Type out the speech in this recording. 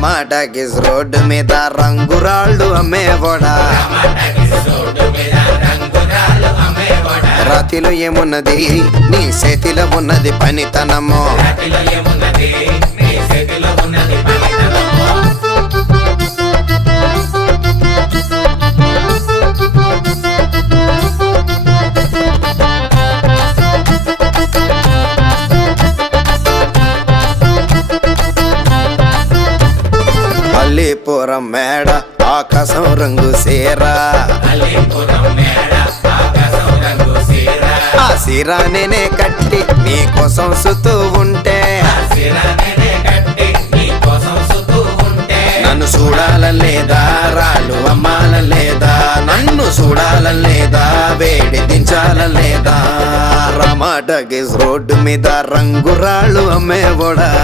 టమాటాకిస్ road మీద రంగురాళ్ళు అమ్మేవాడా రాతిలో ఏమున్నది నీ చేతిలో ఉన్నది పనితనము అల్లీపురం మేడ ఆకాశం రంగు సీరా ఆ సీరా నేనే కట్టి నీకోసం సుతూ ఉంటే నన్ను చూడాలలేదా రాళ్ళు అమ్మాలలేదా నన్ను చూడాలలేదా వేడి దించాలలేదా టమాటాకిస్ రోడ్డు మీద రంగురాళ్ళు అమ్మేవాడా